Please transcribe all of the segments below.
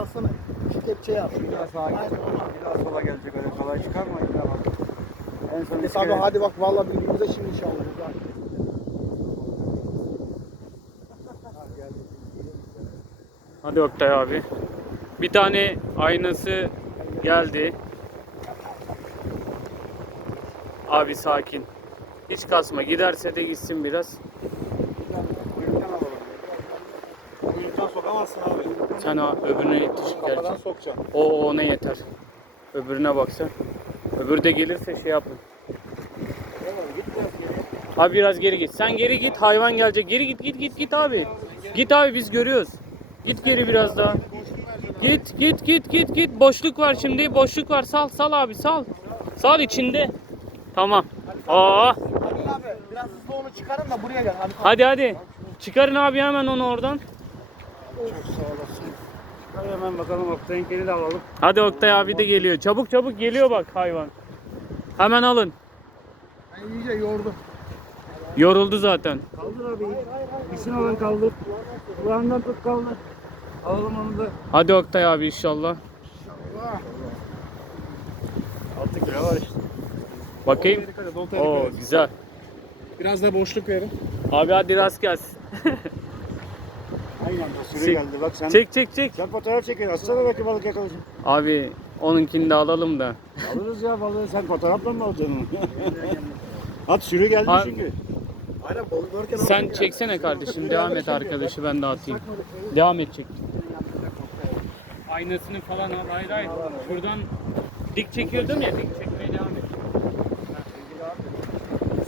Alsana. Şu kepçe yap. Bir daha sağa Aynen gidecek. ona. Bir daha sola gelecek öyle kolay çıkarmayın ya bak. En son Abi iskele- hadi bak vallahi birbirimize şimdi inşallah. Güzel. Hadi Oktay abi. Bir tane aynası geldi. Abi sakin. Hiç kasma. Giderse de gitsin biraz. Kuyruktan sokamazsın abi. Sen o öbürüne yetiş Kafadan gerçi. sokacaksın. O ona yeter. Öbürüne baksan. Öbürü de gelirse şey yapın. Abi biraz geri git. Sen geri git. Hayvan gelecek. Geri git git git git abi. Git abi biz görüyoruz. Git geri biraz daha. Git git git git git. Boşluk var şimdi. Boşluk var. Sal sal abi sal. Sal içinde. Tamam. Aa. Hadi abi biraz hızlı onu çıkarın da buraya gel. Hadi. Hadi hadi. Çıkarın abi hemen onu oradan. Çok sağ olasın. Hadi hemen bakalım Oktay'ınkini de alalım. Hadi Oktay abi de geliyor. Çabuk çabuk geliyor bak hayvan. Hemen alın. Ben iyice yordum. Yoruldu zaten. Kaldır abi. İkisini alın kaldır. Kulağından tut kaldır. Alalım onu da. Hadi Oktay abi inşallah. Allah. 6 kilo var işte. Bakayım. Oo güzel. Biraz da boşluk verin. Abi hadi rast gelsin. Aynen sürü Çek- geldi bak sen. Çek çek çek. Sen fotoğraf çekin. Atsana belki balık yakalasın. Abi onunkini de alalım da. Alırız ya balığı. Sen fotoğrafla mı alacaksın onu? At sürü geldi Abi- çünkü. Aynen balık varken Sen çeksene kardeşim. Devam et arkadaşı ben de atayım. Devam et çek. Aynasını falan al. Hayır hayır. Şuradan dik çekiyordum ya. Dik çekmeye devam et.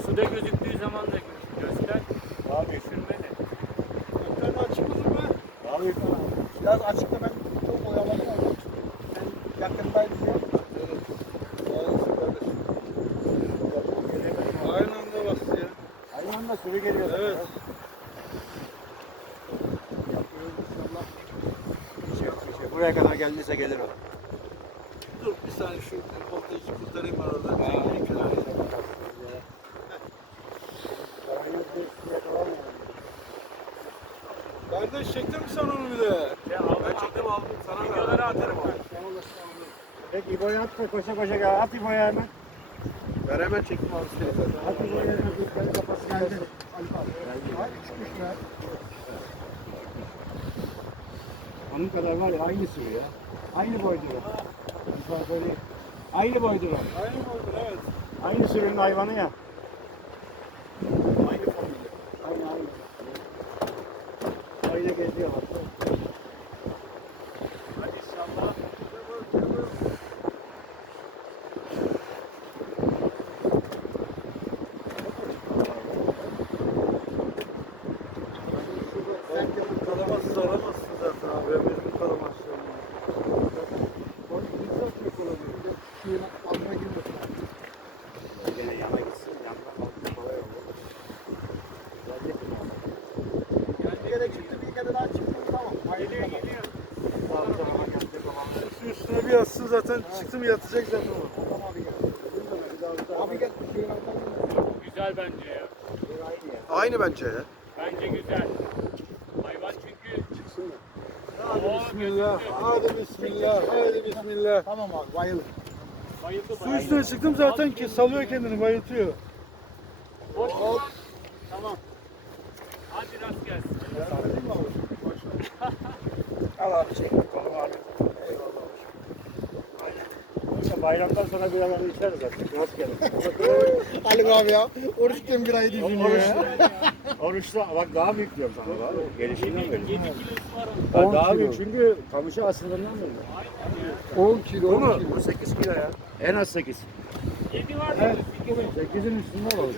Suda gözüktüğü zaman da göster. Abi. Düşürme Abi. Biraz açıkta ben çok oyaladım ama. Sen yakındaydın ya. Aynı anda bastı ya. Aynı anda sürü geliyor. Evet. Bir şey şey. Buraya kadar geldiyse gelir o. Dur bir saniye şu oltayı kurtarayım arada. Kardeş çektin mi sen onu bir de? Ben çektim aldım. Sana Videoları atarım abi. Peki İbo'ya at koşa koşa gel. At İbo'ya hemen. Ben hemen çektim abi seni. At İbo'ya hemen. Gel kafası geldi. Hayır çıkmış ya. Onun kadar var ya aynı sürü ya. Aynı boydur o. Aynı boydur o. Aynı oldu evet. Aynı sürünün hayvanı ya. Aynı formülü. Aynı aynı. Aynı geziyor bak. Hadi inşallah. Sen kalamazsın aramazsın zaten abi. Mecbur kalamazsın. Suyun altına girmesin. Gene yana gitsin. Yandan balık kolay olur. Gelecek mi abi? Bir kere çıktı bir kere daha çıktı. Tamam. Geliyor. Tarafa gelecek olan. Su üstüne bir yatsın zaten çıktı mı yatacak zaten o. Tamam abi gel. Abi gel. Altına. Güzel bence ya. Aynı bence ya. Bence güzel. Hayvan çünkü Hadi Oo, bismillah. Hadi bismillah. Hadi bismillah. Tamam abi bayılır. bayıldı Su bayıldı. üstüne çıktım zaten ki salıyor kendini bayıltıyor. Boş Tamam. Hadi rast gelsin. Al abi çek. Kolum abi. İşte bayramdan sonra biraları içeriz zaten. Nasıl gelir? Ali abi ya. Oruç tutuyorum bir ay düşünüyor ya. Oruçta bak daha büyük diyorum sana bak. Gelişinden 7 beri. kilosu var. Ha, daha büyük çünkü kamışı aslından beri. 10 kilo. Bu mu? Bu 8 kilo ya. En az 8. 7 var mı? Evet. 8'in üstünde olur.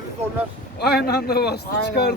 Aynı anda bastı Aynen. çıkardı